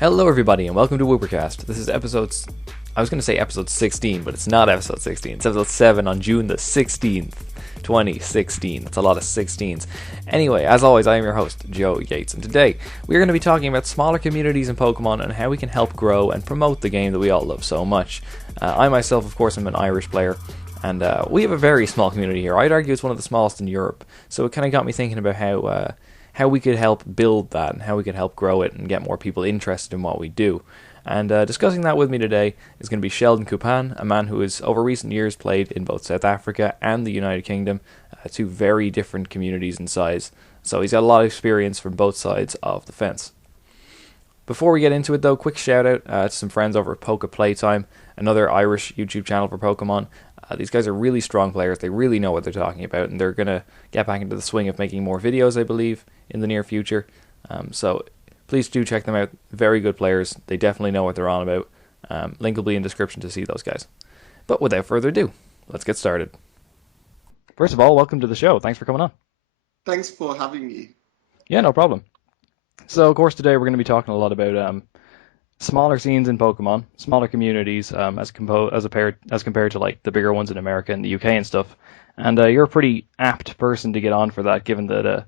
Hello everybody and welcome to Woopercast. This is I was going to say episode 16, but it's not episode 16. It's episode 7 on June the 16th, 2016. That's a lot of 16s. Anyway, as always, I am your host, Joe Yates, and today we're going to be talking about smaller communities in Pokemon and how we can help grow and promote the game that we all love so much. I myself, of course, am an Irish player, and we have a very small community here. I'd argue it's one of the smallest in Europe, so it kind of got me thinking about how we could help build that and how we could help grow it and get more people interested in what we do. And discussing that with me today is going to be Sheldon Kuppan, a man who has over recent years played in both South Africa and the United Kingdom, two very different communities in size. So he's got a lot of experience from both sides of the fence. Before we get into it though, quick shout out to some friends over at Poke Playtime, another Irish YouTube channel for Pokemon. These guys are really strong players, they really know what they're talking about, and they're going to get back into the swing of making more videos, I believe, in the near future. So please do check them out. Very good players, they definitely know what they're on about. Link will be in the description to see those guys. But without further ado, let's get started. First of all, welcome to the show. Thanks for coming on. Thanks for having me. Yeah, no problem. So, of course, today we're going to be talking a lot about smaller scenes in Pokemon, smaller communities as compared to like the bigger ones in America and the UK and stuff. And you're a pretty apt person to get on for that, given that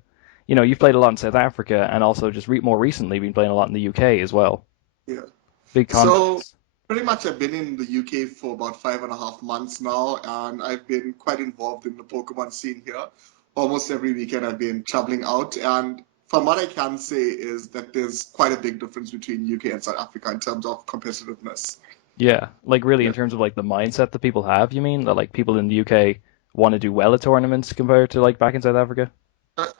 you've played a lot in South Africa and also just more recently been playing a lot in the UK as well. Yeah. Big So pretty much I've been in the UK for about 5.5 months now, and I've been quite involved in the Pokemon scene here. Almost every weekend I've been traveling out, and from what I can say is that there's quite a big difference between UK and South Africa in terms of competitiveness. Yeah, like really in Yeah. terms of like the mindset that people have, you mean that like people in the UK want to do well at tournaments compared to like back in South Africa?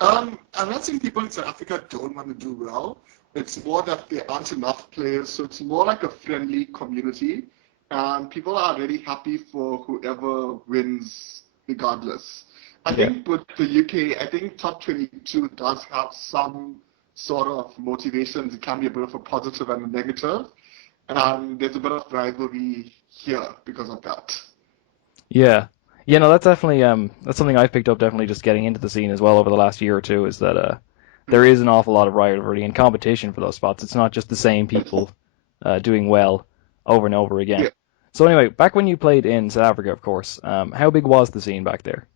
I'm not saying people in South Africa don't want to do well. It's more that there aren't enough players, so it's more like a friendly community, and people are really happy for whoever wins regardless. I Yeah. think with the UK, I think top 22 does have some sort of motivations. It can be a bit of a positive and a negative, and there's a bit of rivalry here because of that. Yeah. Yeah, no, that's definitely that's something I've picked up definitely just getting into the scene as well over the last year or two is that there is an awful lot of rivalry and competition for those spots. It's not just the same people doing well over and over again. Yeah. So anyway, back when you played in South Africa, of course, how big was the scene back there?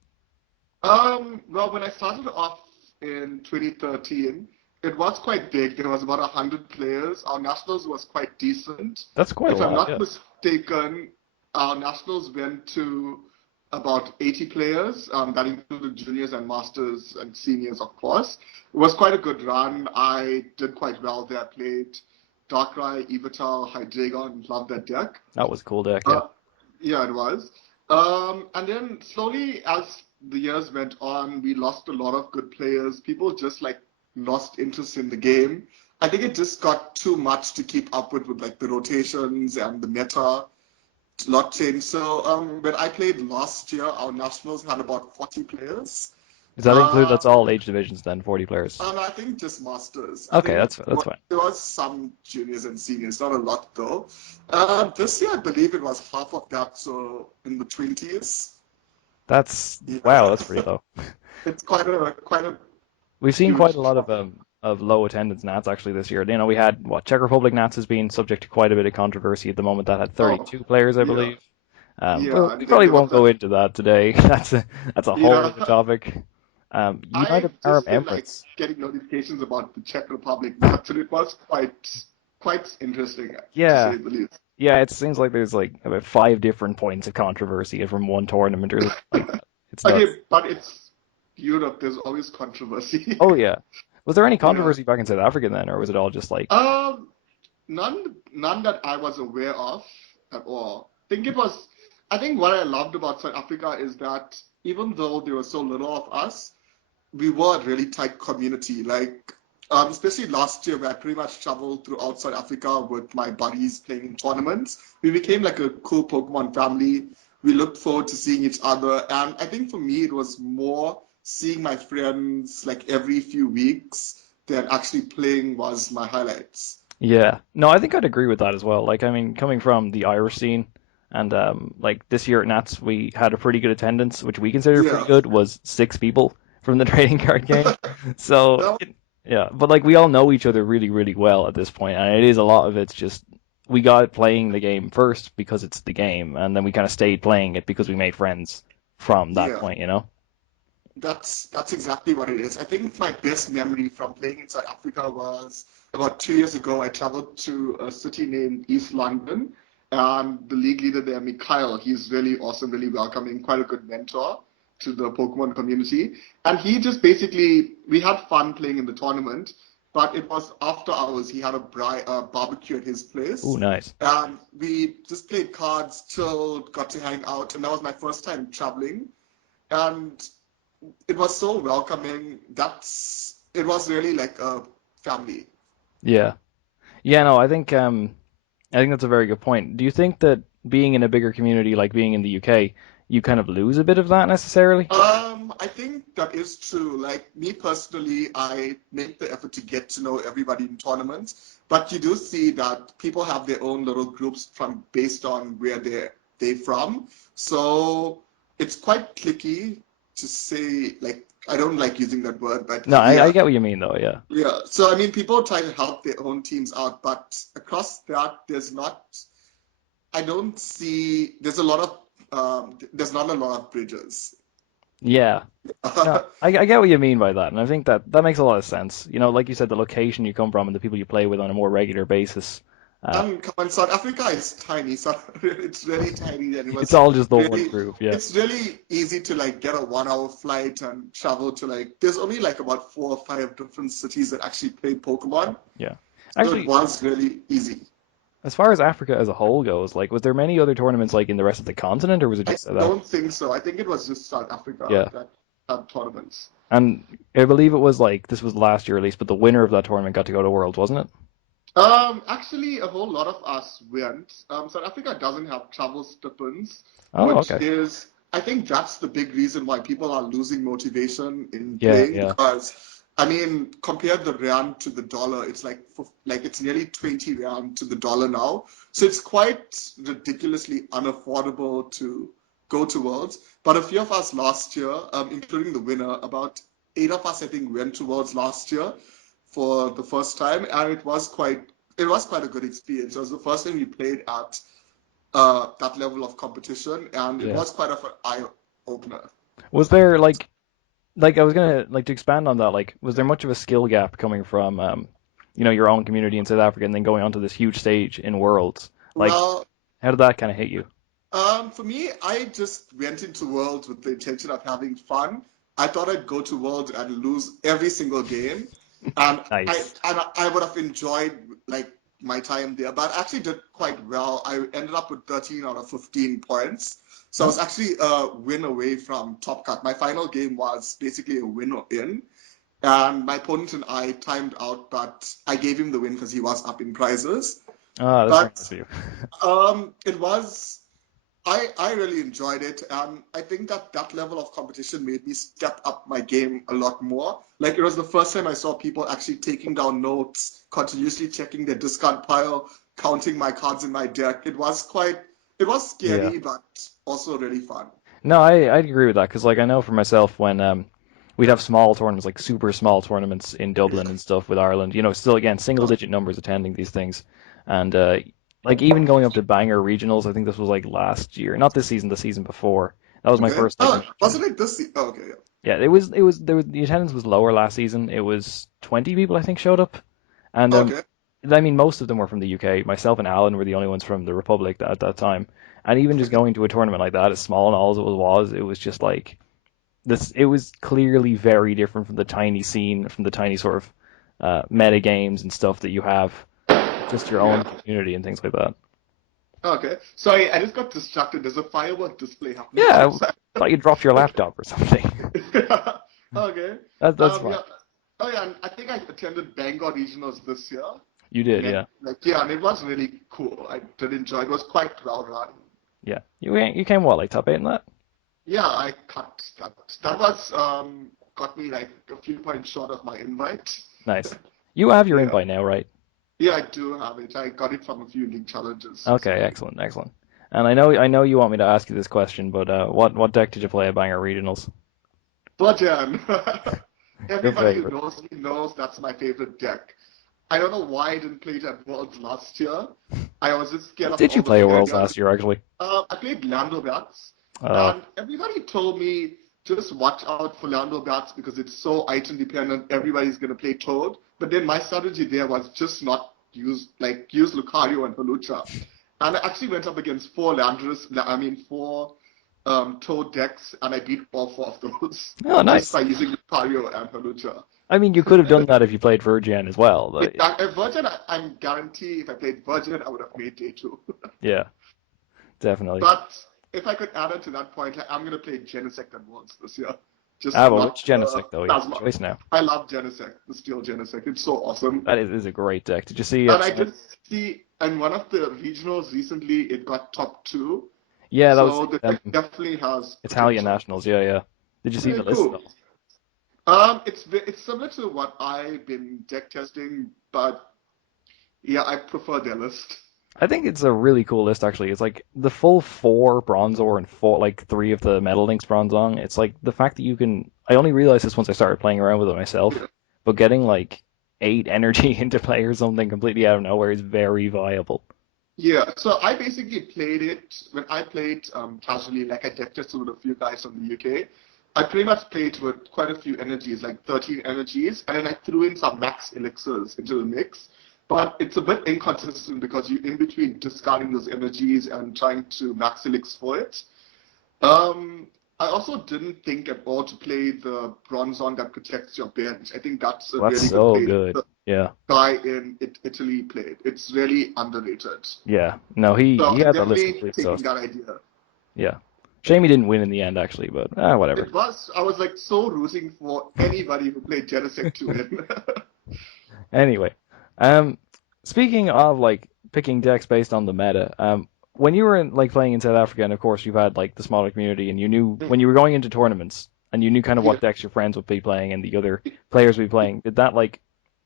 Well, when I started off in 2013, it was quite big. There was about 100 players. Our nationals was quite decent. That's quite a If I'm lot, not yeah. mistaken, our nationals went to about 80 players. That included juniors and masters and seniors, of course. It was quite a good run. I did quite well there. I played Darkrai, Evital, Hydreigon, loved that deck. That was a cool deck, yeah. Uh, yeah, it was. And then slowly, as the years went on, we lost a lot of good players. People just like lost interest in the game. I think it just got too much to keep up with like the rotations and the meta. A lot changed. So when I played last year, our nationals had about 40 players. Does that include that's Um, all age divisions then, 40 players? I think just masters. I Okay, think that's fine. there was some juniors and seniors, not a lot though. This year, I believe it was half of that, so in the 20s. That's wow, Yeah, that's pretty low. it's quite a We've seen quite huge a lot drop. of low attendance Nats actually this year. We had what Czech Republic Nats has been subject to quite a bit of controversy at the moment. That had Oh, 32 players, I yeah, believe. yeah, But we and then probably there was won't go that. into that today. That's a whole Yeah, other topic. I've United Arab just been like Emirates. getting notifications about the Czech Republic match, and it was quite interesting to Yeah, say the least. yeah. It seems like there's like about 5 different points of controversy from one tournament or something like that. It's Okay, nuts. but it's Europe. There's always controversy. Oh yeah. Was there any Yeah. controversy back in South Africa then, or was it all just like? Um, none that I was aware of at all. I think what I loved about South Africa is that even though there were so little of us, we were a really tight community. Like, especially last year, where I pretty much traveled throughout South Africa with my buddies playing in tournaments. We became like a cool Pokemon family. We looked forward to seeing each other, and I think for me, it was more seeing my friends like every few weeks than actually playing was my highlights. Yeah. No, I think I'd agree with that as well. Like, I mean, coming from the Irish scene, and like this year at Nats, we had a pretty good attendance, which we consider pretty Yeah. good, was 6 people from the trading card game. So Well, Yeah, but like we all know each other really, really well at this point, and it is a lot of it's just we got playing the game first because it's the game, and then we kind of stayed playing it because we made friends from that Yeah, point, you know? that's exactly what it is. I think my best memory from playing in South Africa was about 2 years ago. I traveled to a city named East London, and the league leader there, Mikhail, he's really awesome, really welcoming, quite a good mentor to the Pokemon community. And he just basically, we had fun playing in the tournament, but it was after hours. He had a barbecue at his Ooh, place. nice. And we just played cards, chilled, got to hang out, and that was my first time traveling. And it was so welcoming. It was really like a family. Yeah. Yeah, no, I think that's a very good point. Do you think that being in a bigger community like being in the UK, you kind of lose a bit of that necessarily? I think that is true. Like me personally, I make the effort to get to know everybody in tournaments, but you do see that people have their own little groups from based on where they from. So it's quite clicky to say, like, I don't like using that word, but No, I yeah, get what you mean though, yeah. yeah. So I mean, people try to help their own teams out, but across that, I don't see. There's not a lot of bridges. Yeah. No, I get what you mean by that, and I think that that makes a lot of sense. You know, like you said, the location you come from and the people you play with on a more regular basis. Uh, And come on, South Africa is tiny. So it's really tiny, and it's all just the one really, group, yeah. it's really easy to like get a 1 hour flight and travel to like. There's only like about 4 or 5 different cities that actually play Pokemon, Yeah. so it Actually, was really easy. as far as Africa as a whole goes, like, was there many other tournaments like in the rest of the continent, or was it I just South Africa? don't think so. I think it was just South Africa Yeah. that had tournaments. And I believe it was like this was last year at least, but the winner of that tournament got to go to Worlds, wasn't it? Actually, a whole lot of us went. South Africa doesn't have travel stipends, Oh, which okay. is, I think that's the big reason why people are losing motivation in Yeah, playing yeah. because, I mean, compare the rand to the dollar, it's like it's nearly 20 rand to the dollar now. So it's quite ridiculously unaffordable to go to Worlds. But a few of us last year, including the winner, about 8 of us, I think, went to Worlds last year for the first time, and it was quite a good experience. It was the first time we played at that level of competition, and it Yeah. was quite of an eye opener. Was there like I was gonna like to expand on that, like was there much of a skill gap coming from you know, your own community in South Africa and then going onto this huge stage in Worlds? Like Well, how did that kind of hit you? for me, I just went into Worlds with the intention of having fun. I thought I'd go to Worlds and lose every single game, and I Nice. and I would have enjoyed like my time there. But I actually did quite well. I ended up with 13 out of 15 points, so I Huh? was actually a win away from top cut. My final game was basically a win or in, and my opponent and I timed out, but I gave him the win because he was up in prizes. Ah, that's very But nice of you. it was. I really enjoyed it. I think that that level of competition made me step up my game a lot more. Like it was the first time I saw people actually taking down notes, continuously checking their discard pile, counting my cards in my deck. It was Yeah. scary, but also really fun. No, I'd agree with that because like I know for myself when we'd have small tournaments like super small tournaments in Dublin and stuff with Ireland, you know, still again single digit numbers attending these things, and like even going up to banger regionals, I think this was like last year, not this season, the season before. That was my Okay. first like Oh, match. wasn't it this? Oh, okay, yeah. Yeah, it was there was the attendance was lower last season. It was 20 people I think showed up, and Okay. I mean most of them were from the UK. Myself and Alan were the only ones from the Republic at that time. And even just going to a tournament like that, as small and all as it was just like this. It was clearly very different from the tiny scene, from the tiny sort of meta games and stuff that you have, just your own Yeah. community and things like that. Okay. Sorry, I just got distracted. There's a firework display happening Yeah, I outside. thought you dropped your Okay. laptop or something. Okay. That's fine. Yeah. Oh yeah, and I think I attended Bangor Regionals this year. You did, And yeah, like yeah, and it was really cool. I did enjoy it. It was quite well run. yeah. You came what like top eight in that? Yeah, I cut that. That was got me like a few points short of my invite. Nice. You have your Yeah. invite now, right? Yeah, I do have it. I got it from a few league challenges. Okay, So excellent, excellent. And I know you want me to ask you this question, but what deck did you play at Banger Regionals? Bajan. Your Everybody who favorite. knows me knows that's my favorite deck. I don't know why I didn't play it at Worlds last year. I was just scared What of did you all the play at Worlds failures. last year, actually? I played Lando Bats, Oh, and everybody told me just watch out for Lando Bats because it's so item dependent. Everybody's gonna play Toad, but then my strategy there was just not use Lucario and Halucha, and I actually went up against four Toad decks, and I beat all four of those oh, just nice. by using Lucario and Halucha. I mean, you could have done that if you played Virgin as well, but Virgin, I'm guarantee if I played Virgin, I would have made day two. yeah, definitely. But if I could add on to that point, I'm going to play Genesect at once this year. Just Ah, to well, knock which Genesect though? You have a Plasma. choice now. I love Genesect, the Steel Genesect. It's so awesome. That is a great deck. Did you see And it? I did see in one of the regionals recently, it got top two. Yeah, that was So the deck definitely has Italian potential. Nationals. Yeah, yeah. Did you see the Very list cool. though? It's similar to what I've been deck testing, but yeah, I prefer their list. I think it's a really cool list actually. It's like the full four Bronzor and four like three of the Metal Links Bronzong. It's like the fact that you can. I only realized this once I started playing around with it myself, but getting like eight energy into play or something completely out of nowhere is very viable. Yeah, so I basically played it when I played casually, like I deck tested with a few guys from the UK. I pretty much played with quite a few energies, like 13 energies, and then I threw in some max elixirs into the mix. But it's a bit inconsistent because you're in between discarding those energies and trying to max elix for it. I also didn't think at all to play the Bronzon that protects your bench. I think that's a Well, that's really good so play that good. the Yeah, guy in Italy played. It's really underrated. yeah. No, he So had that list definitely complete taking sauce. that idea. Yeah. Shame he didn't win in the end actually, but whatever. I was like so rooting for anybody who played Genesect to win. Anyway, um, speaking of like picking decks based on the meta, when you were like playing in South Africa, and of course you've had like the smaller community, and you knew when you were going into tournaments, and you knew kind of Yeah. what decks your friends would be playing and the other players would be playing. Did that like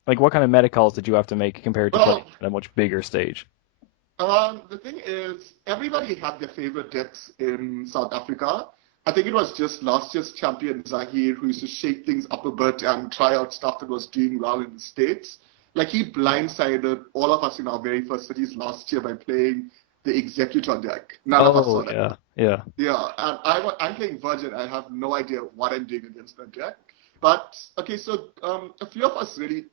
what kind of meta calls did you have to make compared to playing Well, at a much bigger stage? the thing is, everybody had their favorite decks in South Africa. I think it was just last year's champion Zahir who used to shake things up a bit and try out stuff that was doing well in the States. Like he blindsided all of us in our very first cities last year by playing the Executor deck. None of us Oh saw that. yeah, yeah. Yeah, and I'm playing Virgin. I have no idea what I'm doing against that deck. But okay, so a few of us really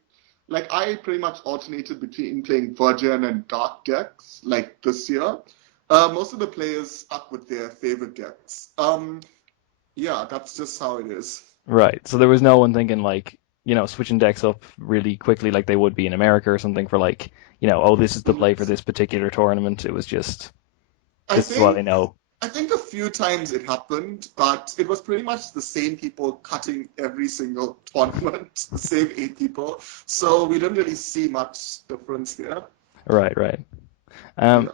like I pretty much alternated between playing Virgin and Dark decks like this year. Most of the players stuck with their favorite decks. Yeah, that's just how it is. Right. So there was no one thinking like, switching decks up really quickly like they would be in America or something for like, oh, this is the play for this particular tournament. It was just, I this is what I think know. I think a few times it happened, but it was pretty much the same people cutting every single tournament, the same 8 people. So we didn't really see much difference there. Right, right. Um, Yeah.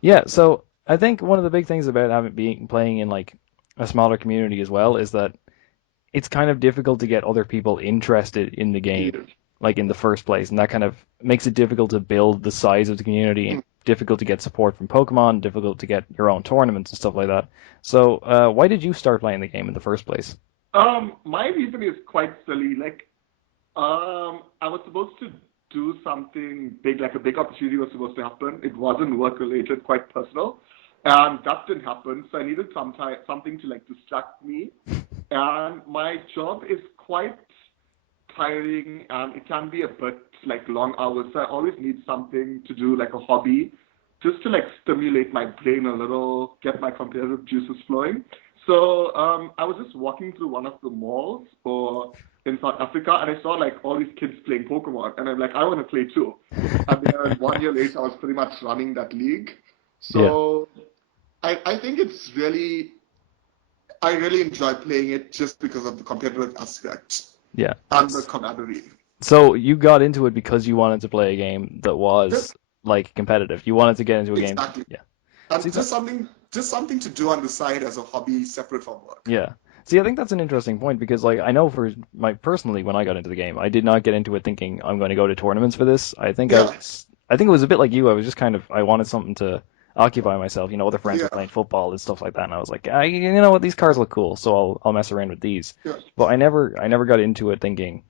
yeah, so I think one of the big things about having being playing in like a smaller community as well is that it's kind of difficult to get other people interested in the game, Yeah. like in the first place, and that kind of makes it difficult to build the size of the community, and difficult to get support from Pokemon, difficult to get your own tournaments and stuff like that. So, why did you start playing the game in the first place? My reason is quite silly. Like, I was supposed to do something big, like a big opportunity was supposed to happen. It wasn't work related, quite personal, and that didn't happen. So I needed something to like distract me. And my job is quite tiring, and it can be a bit like long hours. So I always need something to do, like a hobby, just to like stimulate my brain a little, get my competitive juices flowing. So I was just walking through one of the malls or in South Africa, and I saw like all these kids playing Pokemon, and I'm like, I want to play too. And then 1 year later, I was pretty much running that league. Yeah, So I think I really enjoy playing it just because of the competitive aspect yeah. and the camaraderie. So you got into it because you wanted to play a game that Just was like competitive. You wanted to get into a game. exactly. Yeah. See, And just something to do on the side as a hobby separate from work. yeah. See, I think that's an interesting point because, like, I know for my personally, when I got into the game, I did not get into it thinking I'm going to go to tournaments for this. Yeah. I think it was a bit like you. I was just kind of, I wanted something to, occupy myself. Other friends Yeah, were playing football and stuff like that, and I was like, you know what, these cards look cool, so I'll mess around with these. yeah, But I never got into it thinking,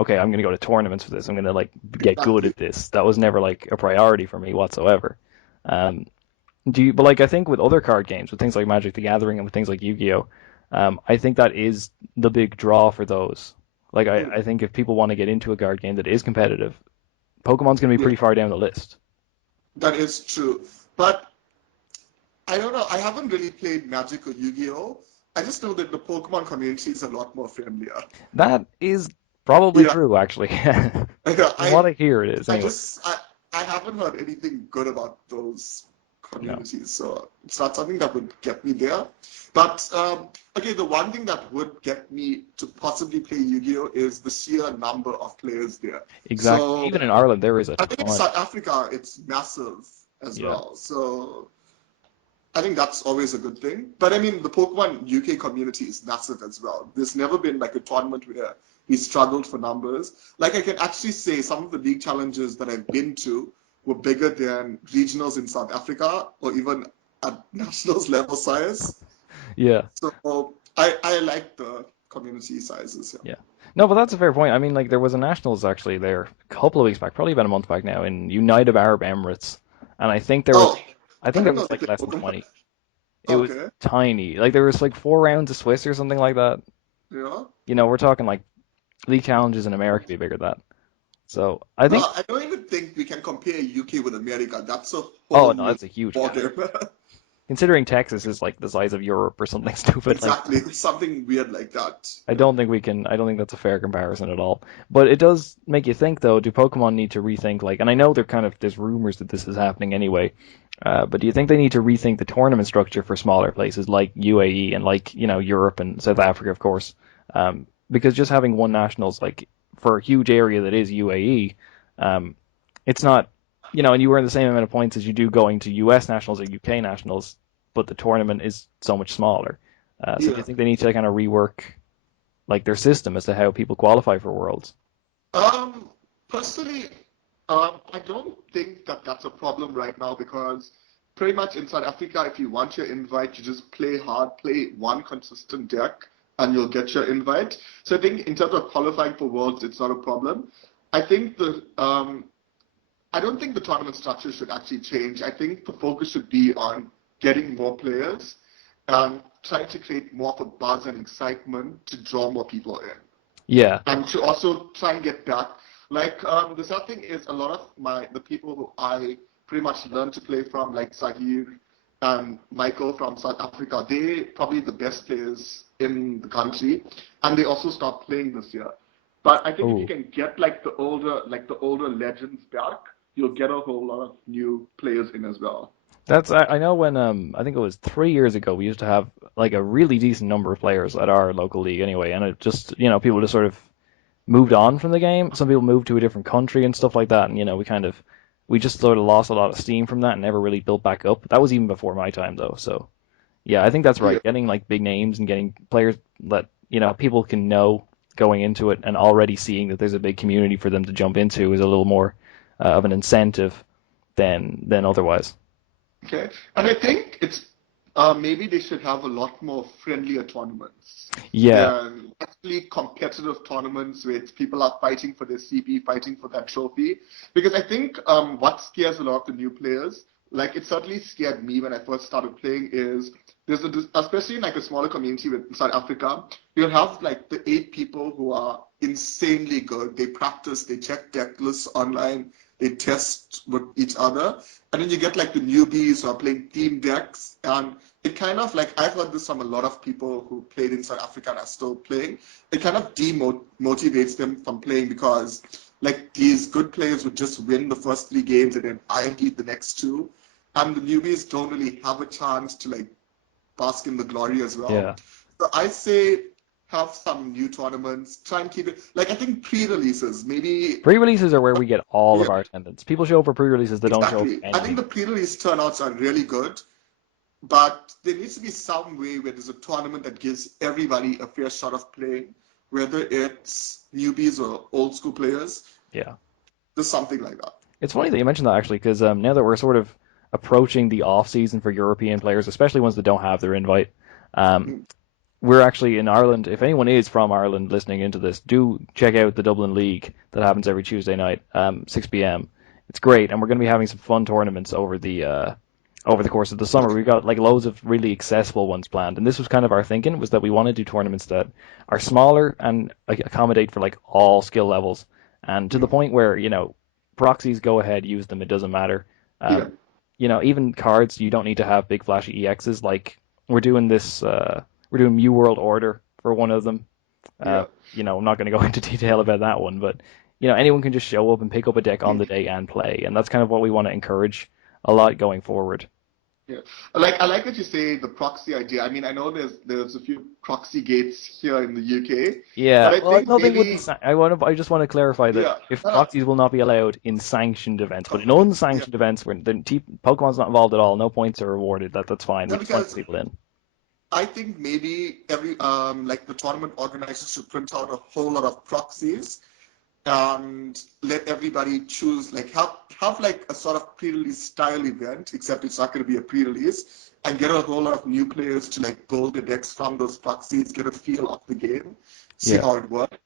okay, I'm gonna go to tournaments for this. I'm gonna like get good exactly. at this. That was never like a priority for me whatsoever. Um, but like I think with other card games, with things like Magic the Gathering and with things like Yu-Gi-Oh, I think that is the big draw for those. Like I Mm, think if people want to get into a card game that is competitive, Pokemon's gonna be yeah, pretty far down the list. that is true. But I don't know. I haven't really played Magic or Yu-Gi-Oh. I just know that the Pokemon community is a lot more friendlier. That is probably Yeah, true, actually. From what I I hear, it is I anyway. just I haven't heard anything good about those No. communities, so it's not something that would get me there. But okay, the one thing that would get me to possibly play Yu-Gi-Oh is the sheer number of players there. Exactly. So Even in Ireland, there is a I think in ton. South Africa it's massive as Yeah. well. So I think that's always a good thing. But I mean, the Pokemon UK community is massive as well. There's never been like a tournament where we struggled for numbers. Like I can actually say some of the league challenges that I've been to were bigger than regionals in South Africa or even at nationals level size. Yeah. So I like the community sizes. Yeah. Yeah. No, but that's a fair point. I mean, like there was a nationals actually there a couple of weeks back, probably about a month back now, in United Arab Emirates, and Oh, I I think there didn't know was they like played less than Pokemon. 20. It was Okay. tiny. Like there was like 4 rounds of Swiss or something like that. Yeah. We're talking like league challenges in America be bigger than that. So I No, think, I don't even think we can compare UK with America. That's a oh whole no, new that's a huge gap. ballgame. Considering Texas is like the size of Europe or something stupid like Exactly, something weird like that. I Yeah. don't think we can. I don't think that's a fair comparison at all. But it does make you think, though. Do Pokemon need to rethink? Like, and I know there's rumors that this is happening anyway. But do you think they need to rethink the tournament structure for smaller places like UAE and like Europe and South Africa, of course? Because just having one nationals like for a huge area that is UAE, um, it's not and you earn the same amount of points as you do going to US nationals or UK nationals, but the tournament is so much smaller. So do you Yeah. think they need to kind of rework like their system as to how people qualify for Worlds? Personally, I don't think that that's a problem right now because pretty much in South Africa, if you want your invite, you just play hard, play one consistent deck, and you'll get your invite. So I think in terms of qualifying for Worlds, it's not a problem. I think I don't think the tournament structure should actually change. I think the focus should be on getting more players and trying to create more of a buzz and excitement to draw more people in. Yeah, And to also try and get back. Like the sad thing is a lot of the people who I pretty much learned to play from, like Zahir and Michael from South Africa, they probably the best players in the country, and they also stopped playing this year. But I think if you oh, can get like the older legends back, you'll get a whole lot of new players in as well. I know when I think it was 3 years ago we used to have like a really decent number of players at our local league anyway, and it just people just sort of moved on from the game. Some people moved to a different country and stuff like that, and we just sort of lost a lot of steam from that and never really built back up. That was even before my time though, so yeah, I think that's Yeah, right. Getting like big names and getting players that people can know going into it, and already seeing that there's a big community for them to jump into is a little more of an incentive than otherwise. okay. And I think it's maybe they should have a lot more friendlier tournaments Yeah, than actually competitive tournaments where it's people are fighting for their CP, fighting for that trophy. Because I think what scares a lot of the new players, like it certainly scared me when I first started playing, is especially in like a smaller community with South Africa, you'll have like the 8 people who are insanely good. They practice, they check deck lists online, they test with each other, and then you get like the newbies who are playing team decks, and it kind of like I've heard this from a lot of people who played in South Africa and are still playing. It kind of demotivates them from playing because like these good players would just win the first 3 games and then I lead the next two, and the newbies don't really have a chance to like bask in the glory as well. yeah. So I say have some new tournaments. Try and keep it like I think pre-releases maybe. Pre-releases are where we get all Yeah, of our attendance. People show up for pre-releases, they don't show up for exactly. I think anything. the pre-release turnouts are really good, but there needs to be some way where there's a tournament that gives everybody a fair shot of playing, whether it's newbies or old school players. Yeah. There's something like that. It's funny that you mentioned that actually, because now that we're sort of approaching the off season for European players, especially ones that don't have their invite. Um, we're actually in Ireland. If anyone is from Ireland listening into this, do check out the Dublin League that happens every Tuesday night, 6 p.m. It's great, and we're going to be having some fun tournaments over the course of the summer. We've got like loads of really accessible ones planned, and this was kind of our thinking, was that we want to do tournaments that are smaller and like, accommodate for like all skill levels, and to the point where proxies, go ahead, use them. It doesn't matter. Yeah. Even cards, you don't need to have big flashy EXs. Like we're doing this, we're doing New World Order for one of them. Yeah. I'm not going to go into detail about that one, but anyone can just show up and pick up a deck on the day and play, and that's kind of what we want to encourage a lot going forward. Yeah, I like that you say the proxy idea. I mean, I know there's a few proxy gates here in the UK, Yeah, but I well, think no, they maybe wouldn't. I just want to clarify that yeah, if proxies will not be allowed in sanctioned events, but in unsanctioned events where Pokemon's not involved at all, no points are awarded. That's fine. We just want because people in. I think maybe every like the tournament organizers should print out a whole lot of proxies and let everybody choose, like have like a sort of pre-release style event, except it's not going to be a pre-release, and get a whole lot of new players to like build the decks from those proxies, get a feel of the game, see Yeah. how it works.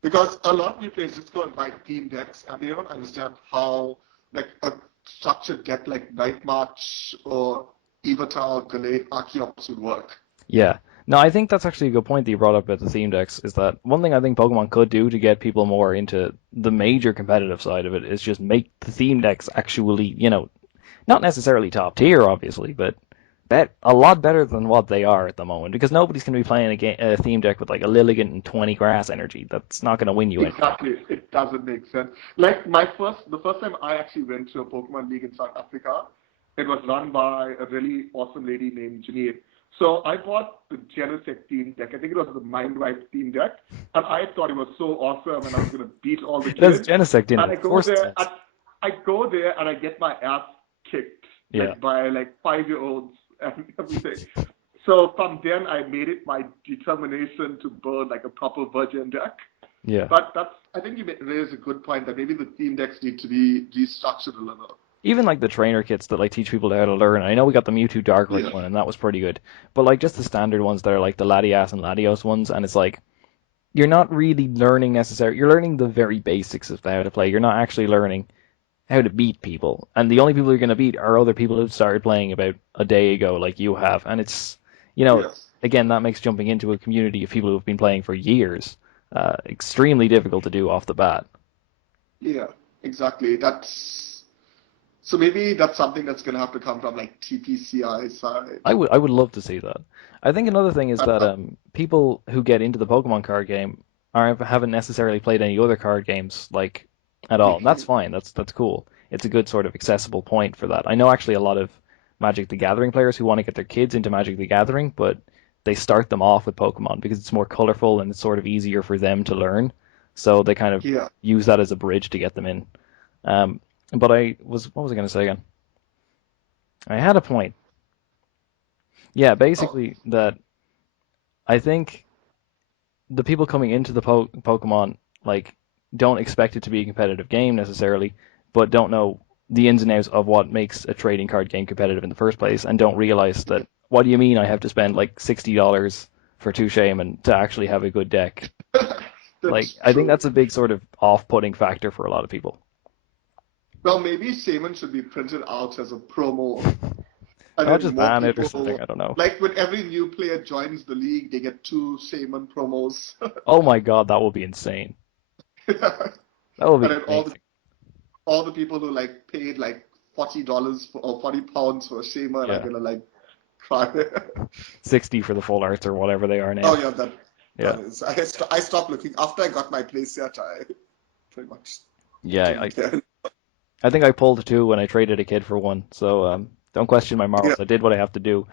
Because a lot of new players just go and buy team decks and they don't understand how like a structured deck like Night March or Evitar, Gallade, Archeops would work. Yeah. No, I think that's actually a good point that you brought up about the theme decks, is that one thing I think Pokemon could do to get people more into the major competitive side of it is just make the theme decks actually, not necessarily top tier, obviously, but a lot better than what they are at the moment, because nobody's going to be playing a theme deck with like a Lilligant and 20 grass energy. That's not going to win you anything. Exactly. It doesn't make sense. Like the first time I actually went to a Pokemon League in South Africa, it was run by a really awesome lady named Janine. So I bought the Genesect team deck. I think it was the Mind Wipe team deck. And I thought it was so awesome and I was going to beat all the There's kids. Genesect in it, And I of go course it there is. and I go there and I get my ass kicked Yeah. like by like 5-year-olds and everything. So from then I made it my determination to build like a proper Virgin deck. Yeah. But I think you raise a good point that maybe the theme decks need to be restructured a little. Even like the trainer kits that like teach people how to learn. I know we got the Mewtwo Dark Ring Yeah. one, and that was pretty good. But like just the standard ones that are like the Latias and Latios ones, and it's like you're not really learning necessarily. You're learning the very basics of how to play. You're not actually learning how to beat people. And the only people you're going to beat are other people who've started playing about a day ago, like you have. And it's, Yes. again, that makes jumping into a community of people who have been playing for years extremely difficult to do off the bat. Yeah, exactly. So maybe that's something that's gonna have to come from like TPCI side. I would love to see that. I think another thing is that people who get into the Pokemon card game haven't necessarily played any other card games like at all. And that's fine. That's cool. It's a good sort of accessible point for that. I know actually a lot of Magic the Gathering players who want to get their kids into Magic the Gathering, but they start them off with Pokemon because it's more colorful and it's sort of easier for them to learn. So they kind of Yeah. use that as a bridge to get them in. But what was I going to say again? I had a point. Yeah, Oh, basically that I think the people coming into the Pokemon like don't expect it to be a competitive game necessarily, but don't know the ins and outs of what makes a trading card game competitive in the first place, and don't realize that. What do you mean I have to spend like $60 for two Shaman to actually have a good deck? Like, that's I think true. that's a big sort of off-putting factor for a lot of people. Well, maybe Shaman should be printed out as a promo, and I'll then just more ban it or something. people, I don't know. like when every new player joins the league, they get 2 Shaman promos. Oh my God, that would be insane. And That would be then amazing. all the people who like paid like $40 or £40 for a Shaman are Yeah, gonna like cry. 60 for the full art or whatever they are now. Oh yeah, Yeah, that is. I stopped looking after I got my playset. I pretty much yeah. didn't care. I think I pulled two when I traded a kid for one. So don't question my Yeah. morals. I did what I have to do.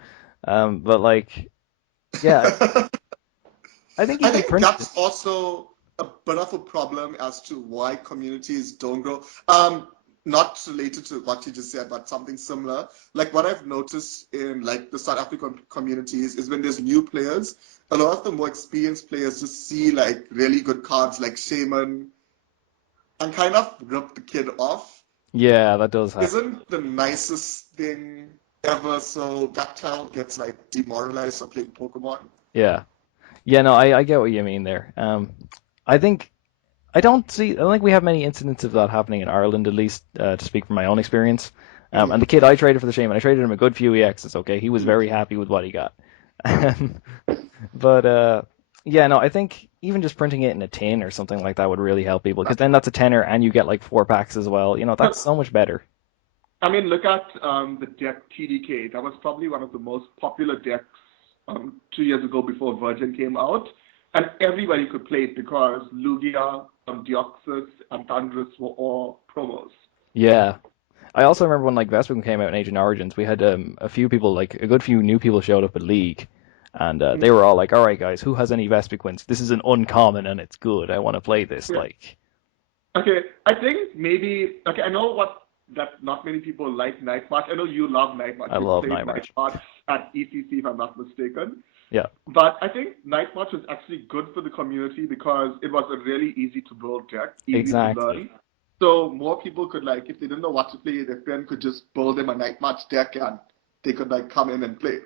But like, yeah, I think I even think printed. that's also a bit of a problem as to why communities don't grow. Not related to what you just said, but something similar. Like what I've noticed in like the South African communities is when there's new players, a lot of the more experienced players just see like really good cards like Shaman and kind of rip the kid off. Yeah, that does happen. isn't the nicest thing ever. So that child gets like demoralized for playing Pokemon. Yeah. Yeah, no, I get what you mean there. I think I don't think we have many incidents of that happening in Ireland, at least to speak from my own experience. And the Mm, kid I traded for the Shaman, I traded him a good few EXs. Okay, he was very mm. happy with what he got. But yeah, no, I think even just printing it in a tin or something like that would really help people because then that's a tenner and you get like 4 packs as well. You know, that's so much better. I mean, look at the deck TDK. That was probably one of the most popular decks 2 years ago before Virgin came out. And everybody could play it because Lugia, Deoxys, and Thundurus were all promos. Yeah. I also remember when like Vespin came out in Agent Origins, we had a few people, like a good few new people showed up at League, and they Mm. were all like, "All right, guys, who has any Vespiquins? This is an uncommon and it's good. I want to play this." Yeah. Like, Okay, I think maybe, okay, I know that not many people like Night March. I know you love Night March. I You love played Night Night March. March at ECC, if I'm not mistaken. Yeah, But I think Night March was actually good for the community because it was a really easy to build deck, easy to exactly. learn. So more people could like, if they didn't know what to play, their friend could just build them a Night March deck and they could like come in and play.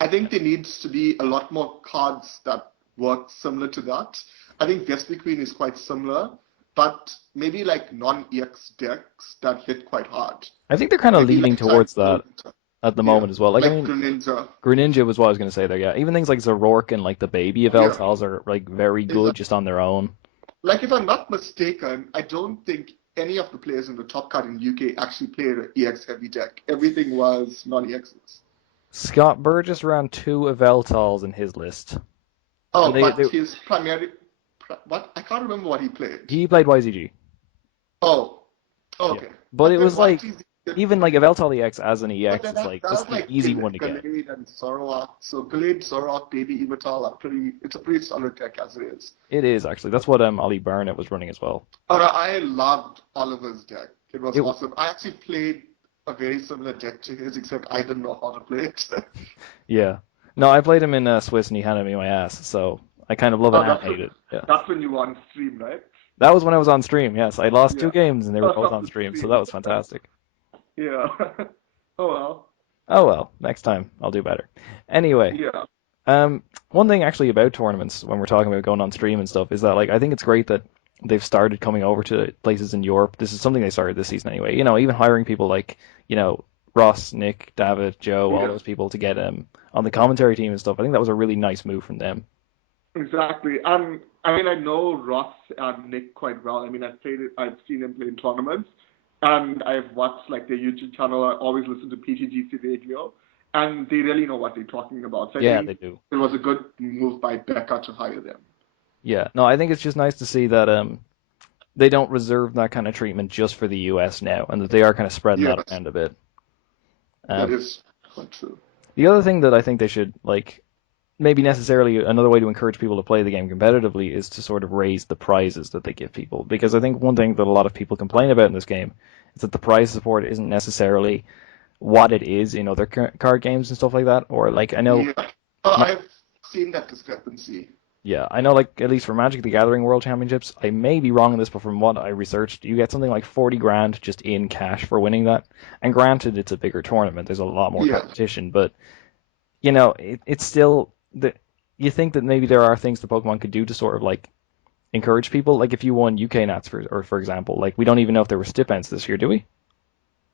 I think there needs to be a lot more cards that work similar to that. I think Vespi Queen is quite similar, but maybe like non-EX decks that hit quite hard. I think they're kind of Maybe leaning like try and towards that build it up. at the Yeah, moment as well. Like, I like mean, Greninja. Greninja was what I was going to say there. Yeah, even things like Zoroark and like the baby Yeah, Yveltals are like very good just on their own. like if I'm not mistaken, I don't think any of the players in the top card in UK actually played an EX heavy deck. Everything was non-EXs. Scott Burgess ran 2 Yveltals in his list, and Oh, but his primary, what? I can't remember what he played. he played YZG. Oh, Yeah, okay. but But it then was what like is even like Yveltal EX as an but EX, then it's that, like that that's was the like easy one to get. Gallade and Zoroark. So Gallade, Zoroark, Baby Evital are it's a pretty solid deck as it is. It is actually. That's what Ollie Burnett was running as well. I loved Oliver's deck. It was It awesome. I actually played a very similar deck to his, except I didn't know how to play it. Yeah. No, I played him in Swiss and he handed me my ass, so I kind of love it Oh, and hate it. Yeah. that's when you were on stream, right? That was when I was on stream. Yes, I lost two Yeah. games and they were both Off on the stream, so that stream. was fantastic. Yeah. Oh well. Oh well, next time I'll do better. Anyway, Yeah. one thing actually about tournaments when we're talking about going on stream and stuff is that like I think it's great that they've started coming over to places in Europe. This is something they started this season anyway. You know, even hiring people like Ross, Nick, David, Joe, all Yeah. those people to get on the commentary team and stuff. I think that was a really nice move from them. Exactly. I mean, I know Ross and Nick quite well. I mean, I've seen them play in tournaments, and I've watched like their YouTube channel. I always listen to PTGC Radio, and they really know what they're talking about. So I Yeah, think they do. it was a good move by Becca to hire them. Yeah, no, I think it's just nice to see that they don't reserve that kind of treatment just for the US now, and that they are kind of spreading that Yes, around a bit. that Um, is quite true. the other thing that I think they should like maybe necessarily another way to encourage people to play the game competitively is to sort of raise the prizes that they give people. Because I think one thing that a lot of people complain about in this game is that the prize support isn't necessarily what it is in other card games and stuff like that. Or like I know, Yeah, my, I've seen that discrepancy. yeah, I know like at least for Magic the Gathering World Championships, I may be wrong on this, but from what I researched, you get something like 40 grand just in cash for winning that. And granted, it's a bigger tournament, there's a lot more Yeah. competition, but it's still the you think that maybe there are things that Pokemon could do to sort of like encourage people. Like if you won UK Nats for example, like we don't even know if there were stipends this year, do we?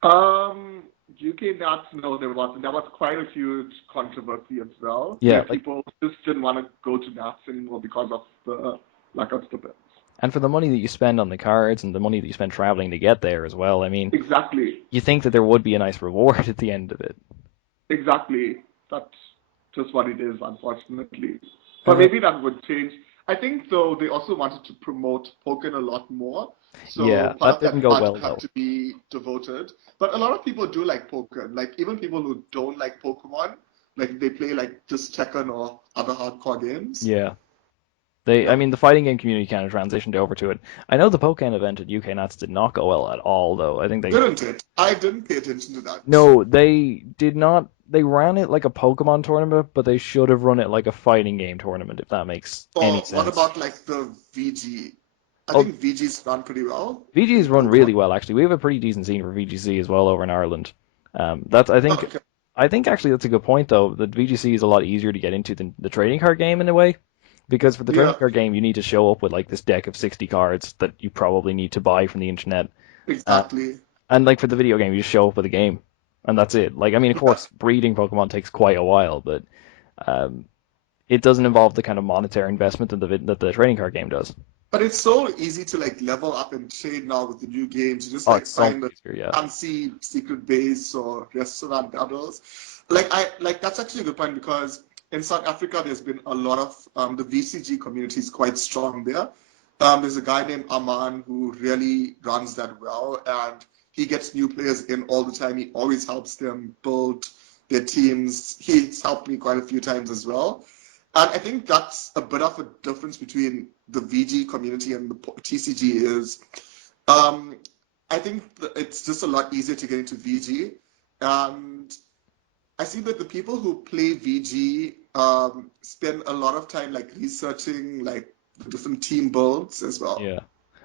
Um, UK Nats, no, there wasn't. That was quite a huge controversy as well, Yeah, where like people just didn't want to go to Nats anymore because of the lack of stipends. and for the money that you spend on the cards and the money that you spend traveling to get there as well, I mean, Exactly, you think that there would be a nice reward at the end of it. exactly. That's just what it is, unfortunately. And But then maybe that would change. I think, though, they also wanted to promote Pokken a lot more. So yeah, part that of didn't that go budget well had though. to be devoted. But a lot of people do like Pokken. Like, even people who don't like Pokemon, like, they play, like, just Tekken or other hardcore games. Yeah. I Yeah. mean, the fighting game community kind of transitioned over to it. I know the Pokken event at UK Nats did not go well at all, though. I think they Didn't it? I didn't pay attention to that. No, they did not. They ran it like a Pokemon tournament, but they should have run it like a fighting game tournament, if that makes any Or what sense. about, like, the VG? I Oh, think VG's run pretty well. VG's In run Pokemon. really well actually. We have a pretty decent scene for VGC as well over in Ireland. That's Okay. I think actually that's a good point though. That VGC is a lot easier to get into than the trading card game in a way. Because for the trading Yeah, card game, you need to show up with like this deck of 60 cards that you probably need to buy from the internet. Uh, exactly. and like for the video game, you just show up with a game, and that's it. Like I mean, of Yeah. course, breeding Pokemon takes quite a while, but um, it doesn't involve the kind of monetary investment that the trading card game does. But it's so easy to like level up and trade now with the new games. You just Oh, like it's so much find the easier, yeah. fancy secret base or restaurant battles. Like that's actually a good point because in South Africa there's been a lot of the VCG community is quite strong there. There's a guy named Aman who really runs that well, and he gets new players in all the time. He always helps them build their teams. He's helped me quite a few times as well. And I think that's a bit of a difference between the VG community and the TCG is um, I think it's just a lot easier to get into VG. And I see that the people who play VG spend a lot of time like researching like the different team builds as well Yeah.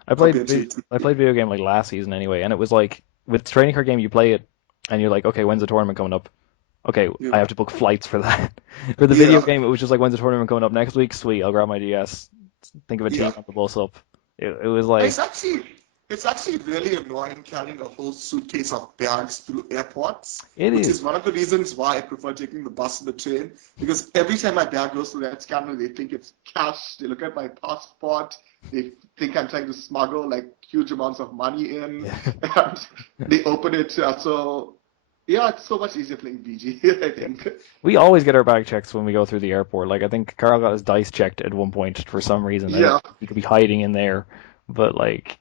compared to I TCG. played video game like last season anyway, and it was like with trading card game you play it and you're like, okay, when's the tournament coming up? Okay, I Yeah. have to book flights for that. For the video Yeah. game, it was just like, when's the tournament coming up next week? Sweet, I'll grab my DS, think of a team Yeah. on the bus up. It was And like, it's actually really annoying carrying a whole suitcase of bags through airports, it which is. is one of the reasons why I prefer taking the bus and the train. Because every time my bag goes through that scanner, they think it's cash. They look at my passport. They think I'm trying to smuggle like huge amounts of money in, Yeah. and they open it. So yeah, it's so much easier playing BG, I Yeah. think. We always get our bag checks when we go through the airport. Like I think Carl got his dice checked at one point for some reason. I don't know Yeah. if he could be hiding in there, but like,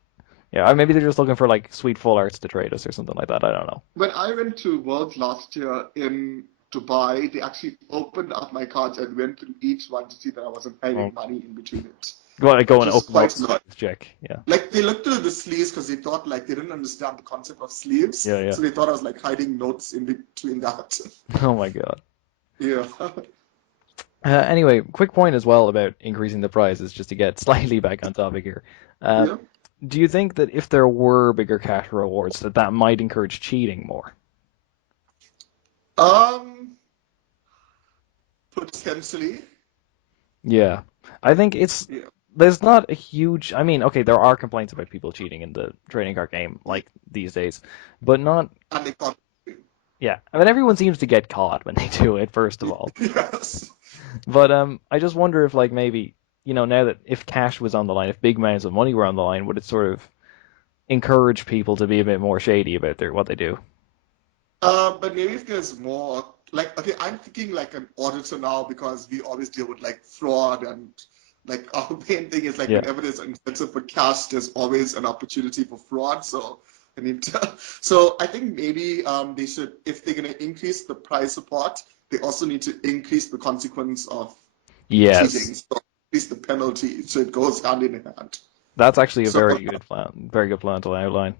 yeah, maybe they're just looking for like sweet full arts to trade us or something like that. I don't know. When I went to Worlds last year in Dubai, they actually opened up my cards and went through each one to see that I wasn't Oh, hiding money in between it, go which and was open up quite the annoying. check. Yeah, Like they looked through the sleeves because they thought like they didn't understand the concept of sleeves, yeah, yeah. so they thought I was like hiding notes in between that. Oh my god. Yeah, Anyway, quick point as well about increasing the prizes, just to get slightly back on topic here. Uh, yeah. do you think that if there were bigger cash rewards, that might encourage cheating more? Um, Potentially. Yeah, I think Yeah, there's not a huge. I mean, okay, there are complaints about people cheating in the trading card game like these days, but not. and they caught. Yeah, I mean, everyone seems to get caught when they do it, first of all. Yes. But I just wonder if like maybe now that if cash was on the line, if big amounts of money were on the line, would it sort of encourage people to be a bit more shady about what they do? But maybe if there's more, like, okay, I'm thinking like an auditor now because we always deal with like fraud and like our main thing is like Yeah. whenever there's an incentive for cash, there's always an opportunity for fraud. So I need to, so I think maybe they should, if they're going to increase the price support, they also need to increase the consequence of cheating. Yes. So increase the penalty. So it goes hand in hand. That's actually a So very good plan. Very good plan to outline.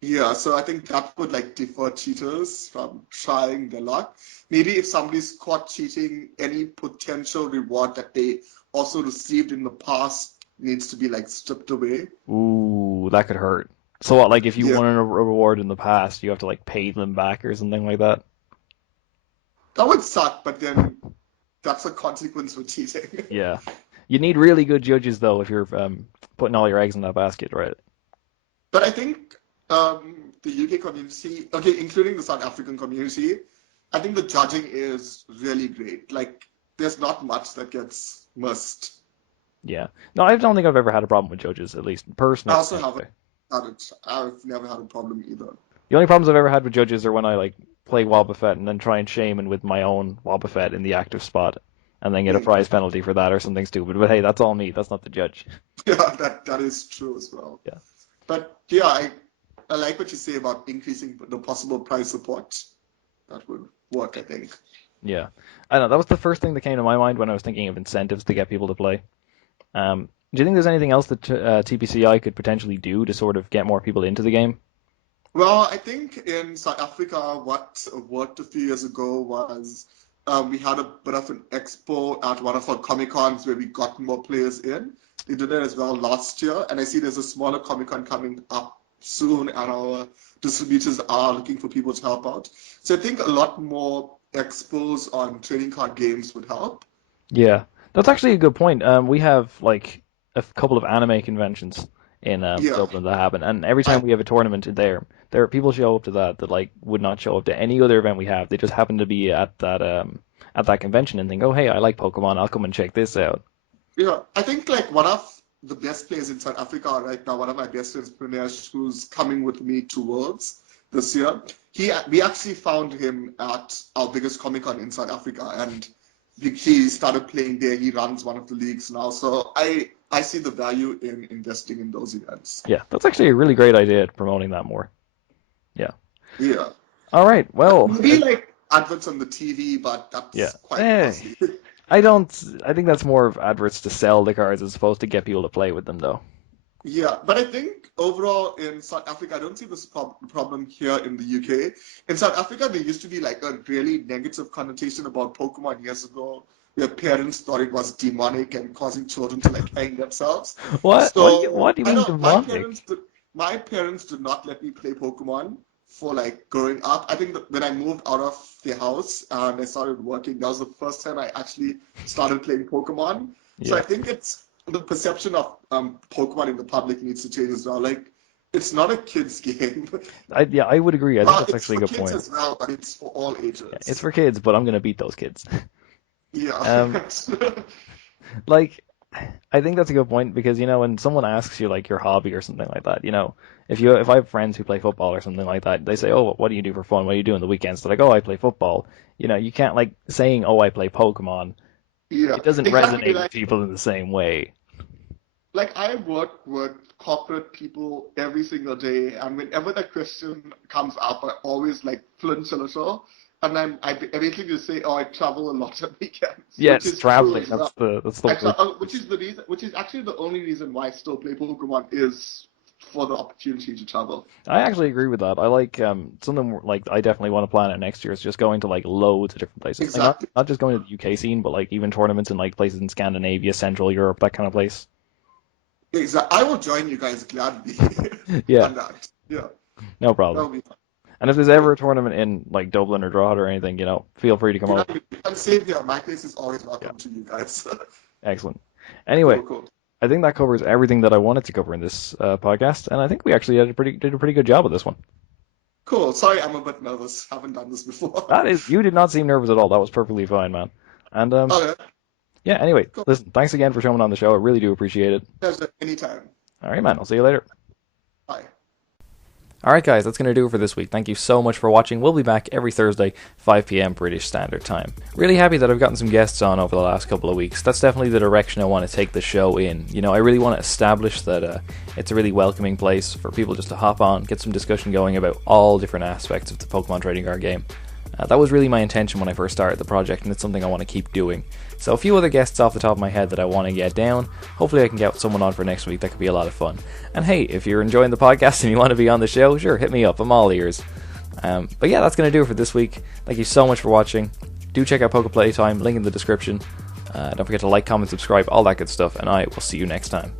yeah, so I think that would like deter cheaters from trying their luck. Maybe if somebody's caught cheating, any potential reward that they also received in the past needs to be like stripped away. Ooh, that could hurt. So what, like if you Yeah, won a reward in the past, you have to like pay them back or something like that? that would suck, but then that's a consequence for cheating. Yeah. You need really good judges though if you're putting all your eggs in that basket, right? But I think the UK community, okay, including the South African community, I think the judging is really great. Like, there's not much that gets missed. Yeah. No, I don't think I've ever had a problem with judges, at least I personally. also haven't Anyway. had it. I've never had a problem either. The only problems I've ever had with judges are when I like play Wobbuffet and then try and shaman with my own Wobbuffet in the active spot and then get a Hmm. prize penalty for that or something stupid. But hey, that's all me. That's not the judge. Yeah, that is true as well. Yeah. But yeah, I like what you say about increasing the possible price support. That would work, I think. Yeah. I know that was the first thing that came to my mind when I was thinking of incentives to get people to play. Do you think there's anything else that TPCI could potentially do to sort of get more people into the game? Well, I think in South Africa, what worked a few years ago was we had a bit of an expo at one of our Comic Cons where we got more players in. They did it as well last year, and I see there's a smaller Comic Con coming up soon, and our distributors are looking for people to help out. So I think a lot more expos on trading card games would help. Yeah, that's actually a good point. We have like a couple of anime conventions in Yeah, Dublin that happen, and every time I, we have a tournament there are people show up to that like would not show up to any other event we have. They just happen to be at that convention and think, oh hey, I like Pokemon, I'll come and check this out. yeah, I think like one of the best players in South Africa right now, one of my best friends, Pranesh, who's coming with me to Worlds this year. We actually found him at our biggest Comic Con in South Africa, and he started playing there. He runs one of the leagues now, so I see the value in investing in those events. Yeah, that's actually a really great idea, promoting that more. Yeah. Yeah, All right. Well, maybe like adverts on the TV, but yeah. that's quite costly. I don't. I think that's more of adverts to sell the cards as opposed to get people to play with them, though. Yeah, but I think overall in South Africa, I don't see this problem here in the UK. In South Africa, there used to be like a really negative connotation about Pokemon years ago, where parents thought it was demonic and causing children to like hang themselves. What? So What do you I mean know demonic? my parents did not let me play Pokemon for like growing up. I think that when I moved out of the house and I started working, that was the first time I actually started playing Pokemon. So I Yeah. think it's the perception of Pokemon in the public needs to change as well. Like, it's not a kid's game. I would agree. I think that's It's actually a for good kids point. as well, but it's for all Yeah, it's ages. for kids, but I'm gonna beat those kids. Um, Yeah. like, I think that's a good point because when someone asks you like your hobby or something like that, if I have friends who play football or something like that, they say, "Oh, what do you do for fun? What do you do on the weekends?" They're like, "Oh, I play football." You can't like saying, "Oh, I play Pokemon." Yeah, It doesn't exactly. resonate with people in the same way. Like I work with corporate people every single day, and whenever the question comes up, I always like flinch a little, and I basically just say, "Oh, I travel a lot on weekends," which Yes, is true traveling. as well. That's the word. Which is actually the only reason why I still play Pokemon is for the opportunity to travel. I actually agree with that. I like something like I definitely want to plan it next year is just going to like loads of different places. Like Exactly. not just going to the UK scene, but like even tournaments in like places in Scandinavia, Central Europe, that kind of place. Exactly. I will join you guys gladly Yeah, on that. Yeah, no that problem. will be fun. And if there's ever Cool. a tournament in like Dublin or Drogheda or anything, feel free to come You know, over. you can save here. My place is always Yeah, welcome to you guys. excellent. Anyway, Cool, cool. I think that covers everything that I wanted to cover in this podcast, and I think we actually did a pretty good job of this one. Cool. Sorry, I'm a bit nervous. Haven't done this before. That is, you did not seem nervous at all. That was perfectly fine, man. And Okay, yeah. Anyway, cool. listen, thanks again for showing on the show. I really do appreciate it. Pleasure anytime. All right, man. I'll see you later. Bye. All right, guys, that's going to do it for this week. Thank you so much for watching. We'll be back every Thursday, 5 p.m. British Standard Time. Really happy that I've gotten some guests on over the last couple of weeks. That's definitely the direction I want to take the show in. I really want to establish that it's a really welcoming place for people just to hop on, get some discussion going about all different aspects of the Pokemon trading card game. That was really my intention when I first started the project, and it's something I want to keep doing. So a few other guests off the top of my head that I want to get down. Hopefully I can get someone on for next week. That could be a lot of fun. And hey, if you're enjoying the podcast and you want to be on the show, sure, hit me up. I'm all ears. But yeah, that's going to do it for this week. Thank you so much for watching. Do check out Poke Playtime, link in the description. Don't forget to like, comment, subscribe, all that good stuff, and I will see you next time.